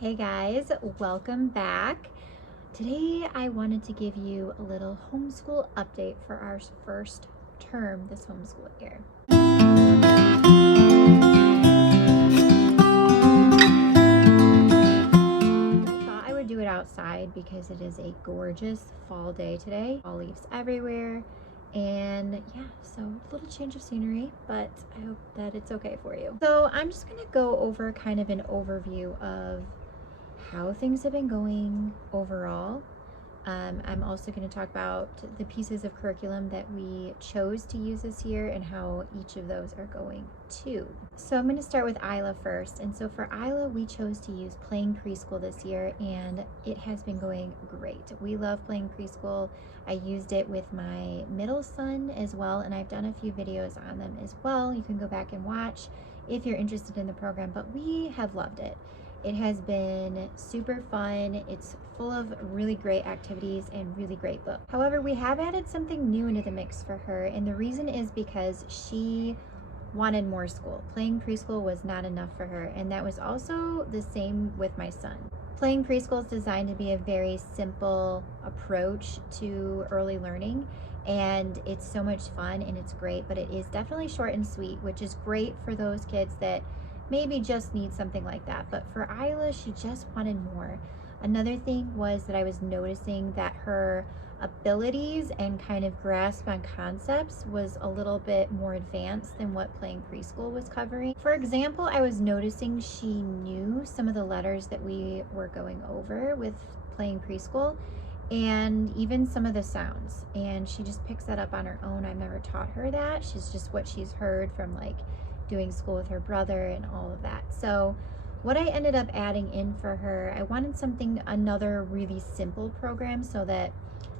Hey guys, welcome back. Today I wanted to give you a little homeschool update for our first term this homeschool year. I thought I would do it outside because it is a gorgeous fall day today. Fall leaves everywhere and yeah, so a little change of scenery, but I hope that it's okay for you. So I'm just gonna go over kind of an overview of how things have been going overall. I'm also going to talk about the pieces of curriculum that we chose to use this year and how each of those are going too. So I'm going to start with Isla first. And so for Isla, we chose to use playing preschool this year and it has been going great. We love playing preschool. I used it with my middle son as well, and I've done a few videos on them as well. You can go back and watch if you're interested in the program, but we have loved it. It has been super fun. It's full of really great activities and really great books. However, we have added something new into the mix for her, and the reason is because she wanted more school. Playing preschool was not enough for her, and that was also the same with my son. Playing preschool is designed to be a very simple approach to early learning, and it's so much fun and it's great, but it is definitely short and sweet, which is great for those kids that maybe just need something like that. But for Isla, she just wanted more. Another thing was that I was noticing that her abilities and kind of grasp on concepts was a little bit more advanced than what playing preschool was covering. For example, I was noticing she knew some of the letters that we were going over with playing preschool and even some of the sounds, and she just picks that up on her own. I've never taught her that. She's just what she's heard from like doing school with her brother and all of that. So what I ended up adding in for her, I wanted another really simple program so that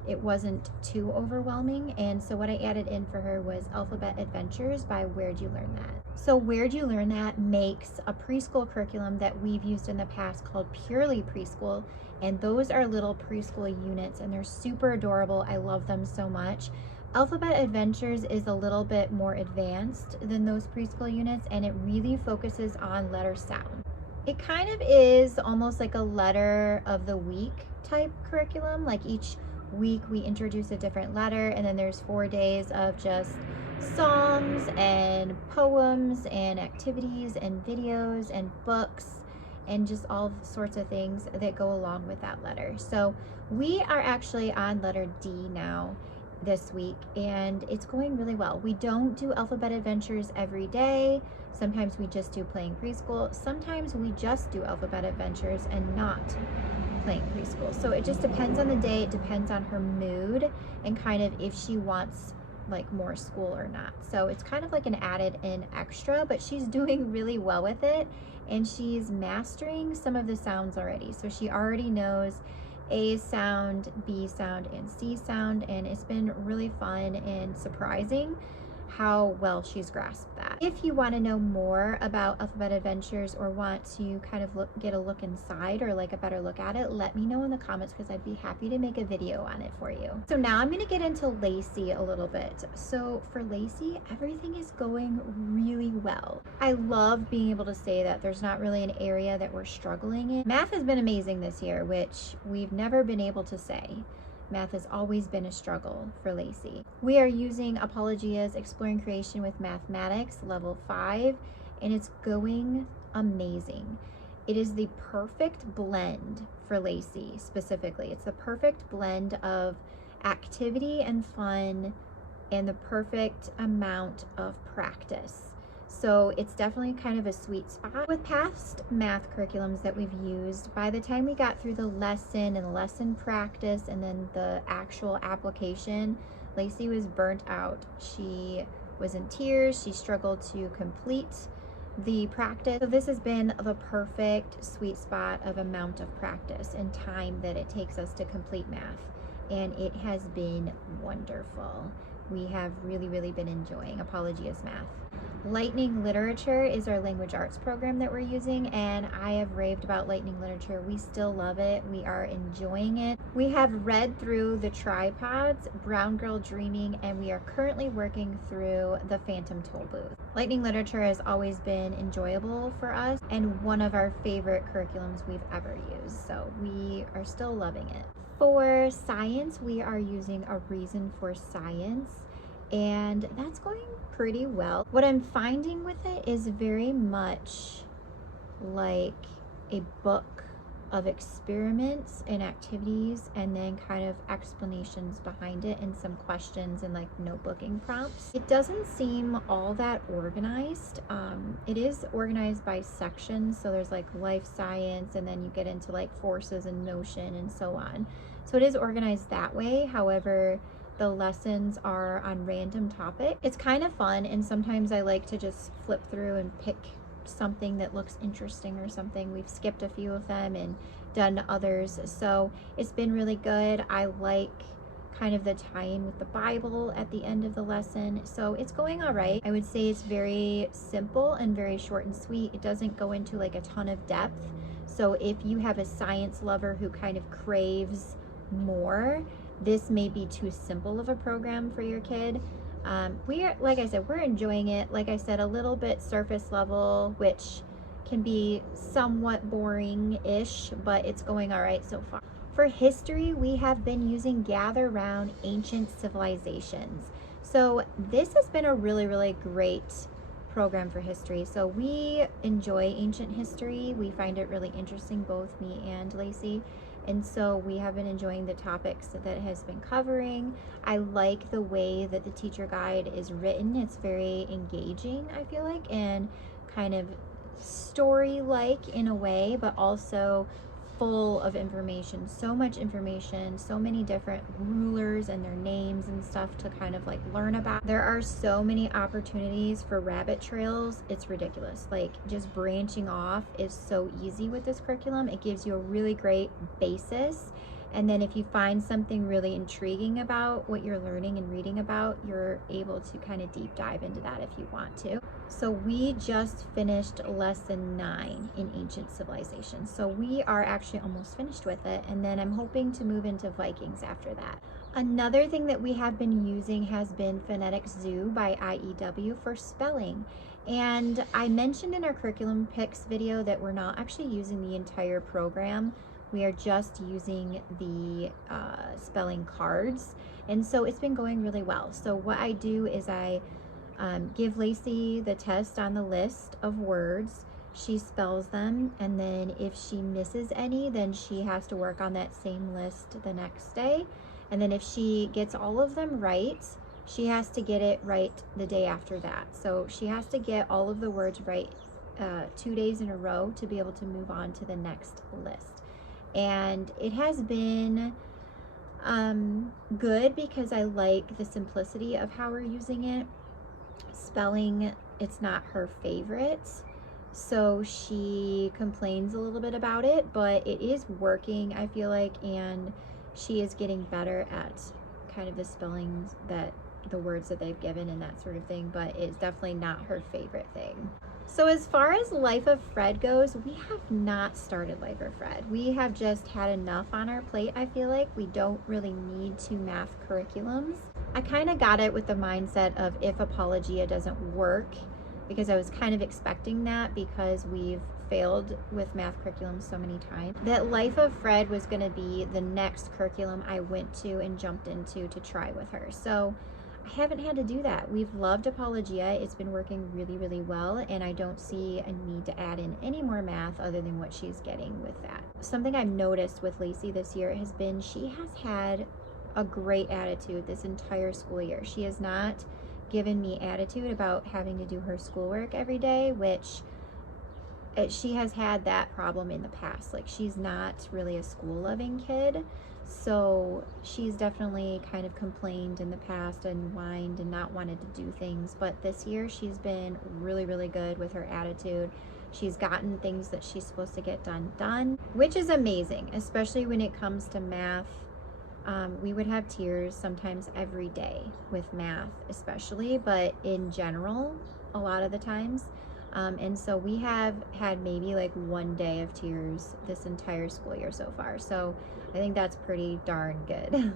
it wasn't too overwhelming. And so what I added in for her was Alphabet Adventures by Where'd You Learn That? So Where'd You Learn That makes a preschool curriculum that we've used in the past called Purely Preschool. And those are little preschool units and they're super adorable. I love them so much. Alphabet Adventures is a little bit more advanced than those preschool units, and it really focuses on letter sound. It kind of is almost like a letter of the week type curriculum. Like each week we introduce a different letter, and then there's 4 days of just songs and poems and activities and videos and books and just all sorts of things that go along with that letter. So we are actually on letter D now this week, and it's going really well. We don't do Alphabet Adventures every day. Sometimes we just do playing preschool. Sometimes we just do Alphabet Adventures and not playing preschool. So it just depends on the day. It depends on her mood and kind of if she wants like more school or not. So it's kind of like an added in extra, but she's doing really well with it and she's mastering some of the sounds already. So she already knows A sound, B sound, and C sound, and it's been really fun and surprising how well she's grasped that. If you want to know more about Alphabet Adventures or want to kind of get a look inside or like a better look at it, let me know in the comments because I'd be happy to make a video on it for you. So now I'm going to get into Lacy a little bit. So for Lacy, everything is going really well. I love being able to say that there's not really an area that we're struggling in. Math has been amazing this year, which we've never been able to say. Math has always been a struggle for Lacy. We are using Apologia's Exploring Creation with Mathematics level 5, and it's going amazing. It is the perfect blend for Lacy specifically. It's the perfect blend of activity and fun and the perfect amount of practice. So it's definitely kind of a sweet spot. With past math curriculums that we've used, by the time we got through the lesson and the lesson practice and then the actual application, Lacy was burnt out. She was in tears. She struggled to complete the practice. So this has been the perfect sweet spot of amount of practice and time that it takes us to complete math. And it has been wonderful. we have really been enjoying Apologia's math. Lightning Literature is our language arts program that we're using, and I have raved about Lightning Literature. We still love it. We are enjoying it. We have read through The Tripods, Brown Girl Dreaming, and we are currently working through The Phantom Tollbooth. Lightning Literature has always been enjoyable for us and one of our favorite curriculums we've ever used, so we are still loving it. For science, we are using A Reason for Science, and that's going pretty well. What I'm finding with it is very much like a book of experiments and activities, and then kind of explanations behind it and some questions and like notebooking prompts. It doesn't seem all that organized. It is organized by sections, so there's like life science, and then you get into like forces and motion and so on. So it is organized that way. However, the lessons are on random topics. It's kind of fun, and sometimes I like to just flip through and pick something that looks interesting or something. We've skipped a few of them and done others, so it's been really good. I like kind of the tie-in with the Bible at the end of the lesson, so it's going all right. I would say it's very simple and very short and sweet. It doesn't go into like a ton of depth, so if you have a science lover who kind of craves more, this may be too simple of a program for your kid. We are, like I said, we're enjoying it. Like I said, a little bit surface level, which can be somewhat boring-ish, but it's going all right so far. For history, we have been using Gather Round Ancient Civilizations. So this has been a really great program for history. So we enjoy ancient history. We find it really interesting, both me and Lacy. And so we have been enjoying the topics that it has been covering. I like the way that the teacher guide is written. It's very engaging, I feel like, and kind of story-like in a way, but also full of information. So much information, so many different rulers and their names and stuff to kind of like learn about. There are so many opportunities for rabbit trails. It's ridiculous. Like, just branching off is so easy with this curriculum. It gives you a really great basis, and then if you find something really intriguing about what you're learning and reading about, you're able to kind of deep dive into that if you want to. So we just finished lesson 9 in Ancient Civilizations. So we are actually almost finished with it, and then I'm hoping to move into Vikings after that. Another thing that we have been using has been Phonetic Zoo by IEW for spelling. And I mentioned in our curriculum picks video that we're not actually using the entire program. We are just using the spelling cards. And so it's been going really well. So what I do is I give Lacy the test on the list of words. She spells them, and then if she misses any, then she has to work on that same list the next day. And then if she gets all of them right, she has to get it right the day after that. So she has to get all of the words right 2 days in a row to be able to move on to the next list. And it has been good because I like the simplicity of how we're using it. Spelling, it's not her favorite, so she complains a little bit about it, but it is working, I feel like, and she is getting better at kind of the spellings, that the words that they've given and that sort of thing, but it's definitely not her favorite thing. So as far as Life of Fred goes, we have not started Life of Fred. We have just had enough on our plate, I feel like. We don't really need 2 math curriculums. I kind of got it with the mindset of if Apologia doesn't work, because I was kind of expecting that because we've failed with math curriculums so many times, that Life of Fred was going to be the next curriculum I went to and jumped into to try with her. So I haven't had to do that. We've loved Apologia. It's been working really well, and I don't see a need to add in any more math other than what she's getting with that. Something I've noticed with Lacy this year has been she has had a great attitude this entire school year. She has not given me attitude about having to do her schoolwork every day, which she has had that problem in the past. Like, she's not really a school-loving kid, so she's definitely kind of complained in the past and whined and not wanted to do things. But this year she's been really good with her attitude. She's gotten things that she's supposed to get done, which is amazing, especially when it comes to math We would have tiers sometimes every day with math especially, but in general, a lot of the times. And so we have had maybe like 1 day of tiers this entire school year so far. So I think that's pretty darn good.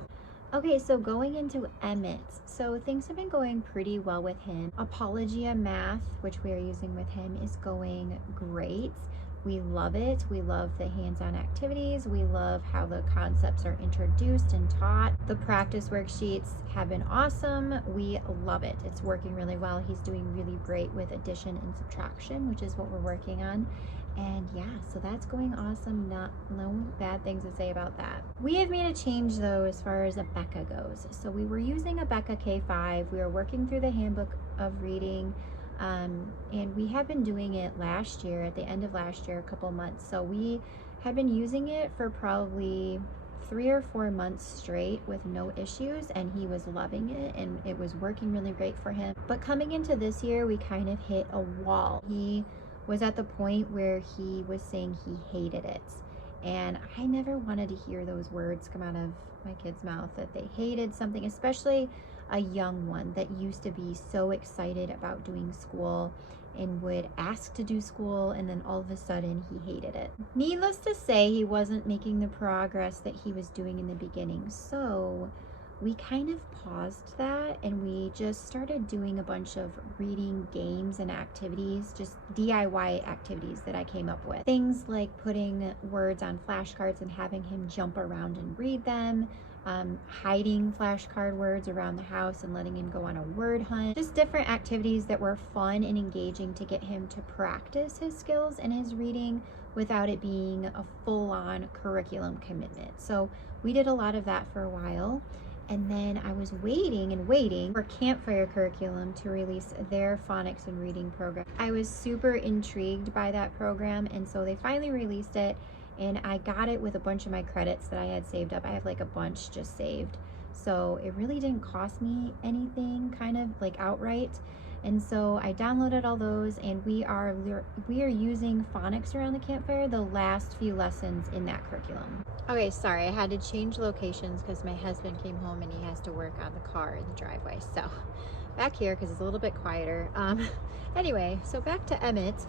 Okay, so going into Emmett, so things have been going pretty well with him. Apologia Math, which we are using with him, is going great. We love it. We love the hands-on activities. We love how the concepts are introduced and taught. The practice worksheets have been awesome. We love it. It's working really well. He's doing really great with addition and subtraction, which is what we're working on. And yeah, so that's going awesome. No bad things to say about that. We have made a change though as far as Abeka goes. So we were using Abeka K5. We were working through the handbook of reading, and we have been doing it last year, at the end of last year, a couple months. So we have been using it for probably 3 or 4 months straight with no issues, and he was loving it and it was working really great for him. But coming into this year, we kind of hit a wall. He was at the point where he was saying he hated it. And I never wanted to hear those words come out of my kid's mouth, that they hated something, especially a young one that used to be so excited about doing school and would ask to do school, and then all of a sudden he hated it. Needless to say, he wasn't making the progress that he was doing in the beginning. So we kind of paused that and we just started doing a bunch of reading games and activities, just DIY activities that I came up with. Things like putting words on flashcards and having him jump around and read them, hiding flashcard words around the house and letting him go on a word hunt. Just different activities that were fun and engaging to get him to practice his skills and his reading without it being a full-on curriculum commitment. So we did a lot of that for a while. And then I was waiting for Campfire Curriculum to release their phonics and reading program. I was super intrigued by that program, and so they finally released it, and I got it with a bunch of my credits that I had saved up. I have like a bunch just saved. So it really didn't cost me anything, kind of like outright. And so I downloaded all those, and we are using phonics around the campfire the last few lessons in that curriculum. Okay, sorry, I had to change locations because my husband came home and he has to work on the car in the driveway. So back here because it's a little bit quieter. Anyway, so back to Emmett.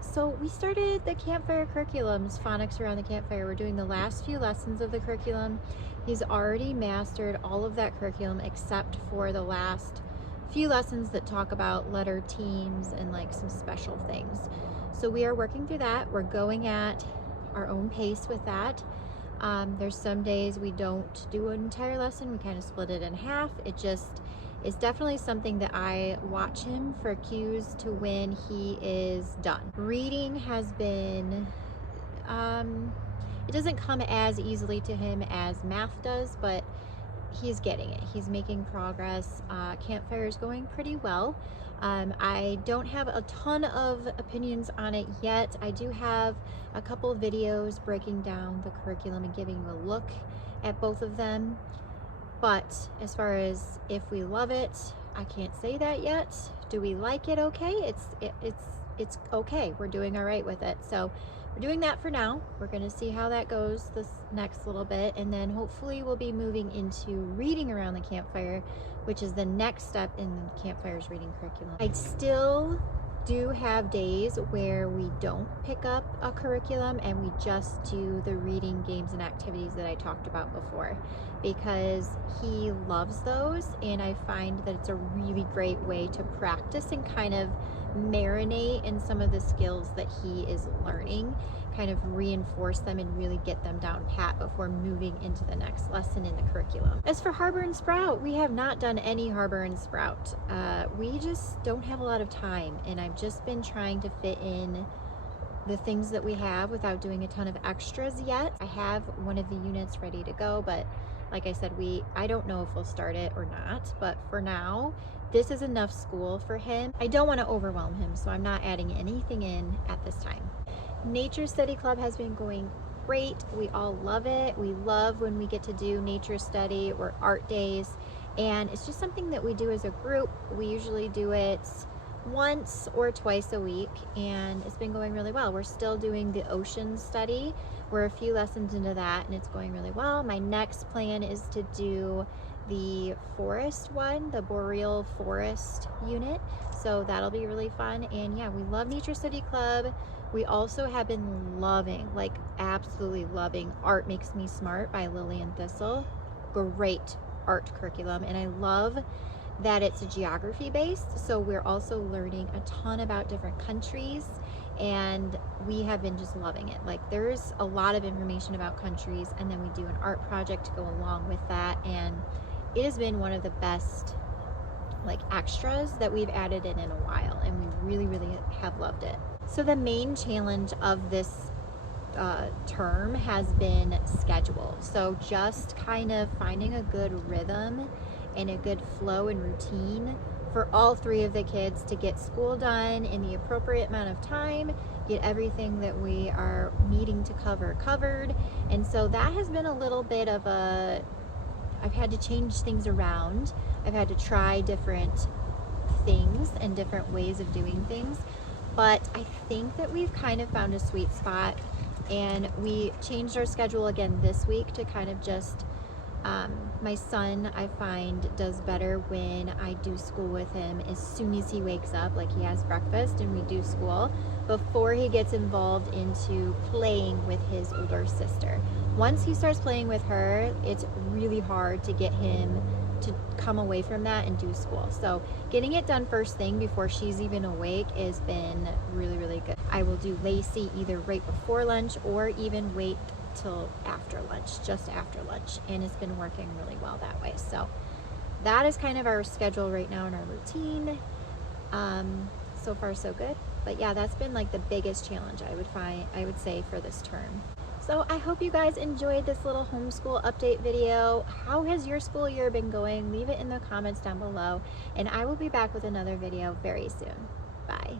So we started the campfire curriculums, phonics around the campfire. We're doing the last few lessons of the curriculum. He's already mastered all of that curriculum except for the last few lessons that talk about letter teams and like some special things. So we are working through that. We're going at our own pace with that. There's some days we don't do an entire lesson. We kind of split it in half. It just is definitely something that I watch him for cues to when he is done. Reading has been, it doesn't come as easily to him as math does, but he's getting it. He's making progress. Campfire is going pretty well. I don't have a ton of opinions on it yet. I do have a couple of videos breaking down the curriculum and giving you a look at both of them. But as far as if we love it, I can't say that yet. Do we like it okay? It's okay. We're doing all right with it. So we're doing that for now. We're going to see how that goes this next little bit, and then hopefully we'll be moving into reading around the campfire, which is the next step in the campfire's reading curriculum. I still do have days where we don't pick up a curriculum and we just do the reading games and activities that I talked about before, because he loves those, and I find that it's a really great way to practice and kind of marinate in some of the skills that he is learning, kind of reinforce them and really get them down pat before moving into the next lesson in the curriculum. As for Harbor and Sprout, we have not done any Harbor and Sprout. We just don't have a lot of time, and I've just been trying to fit in the things that we have without doing a ton of extras yet. I have one of the units ready to go, but like I said, I don't know if we'll start it or not, but for now, this is enough school for him. I don't want to overwhelm him, so I'm not adding anything in at this time. Nature Study Club has been going great. We all love it. We love when we get to do nature study or art days, and it's just something that we do as a group. We usually do it once or twice a week, and it's been going really well. We're still doing the ocean study. We're a few lessons into that, and it's going really well. My next plan is to do the forest one, the boreal forest unit, so that'll be really fun. And yeah, we love Nature City Club. We also have been loving, like absolutely loving, Art Makes Me Smart by Lily and Thistle. Great art curriculum, and I love that it's a geography based, so we're also learning a ton about different countries, and we have been just loving it. Like, there's a lot of information about countries, and then we do an art project to go along with that, and it has been one of the best like extras that we've added in a while, and we really have loved it. So the main challenge of this term has been schedule. So just kind of finding a good rhythm and a good flow and routine for all three of the kids to get school done in the appropriate amount of time, get everything that we are needing to cover covered. And so that has been a little bit of a, I've had to change things around. I've had to try different things and different ways of doing things, but I think that we've kind of found a sweet spot, and we changed our schedule again this week to kind of just my son, I find, does better when I do school with him as soon as he wakes up. Like, he has breakfast and we do school before he gets involved into playing with his older sister. Once he starts playing with her, it's really hard to get him to come away from that and do school. So getting it done first thing before she's even awake has been really good. I will do Lacy either right before lunch or even wait till after lunch, just after lunch, and it's been working really well that way. So that is kind of our schedule right now and our routine. So far so good, but yeah, that's been like the biggest challenge I would say for this term. So I hope you guys enjoyed this little homeschool update video. How has your school year been going? Leave it in the comments down below, and I will be back with another video very soon. Bye.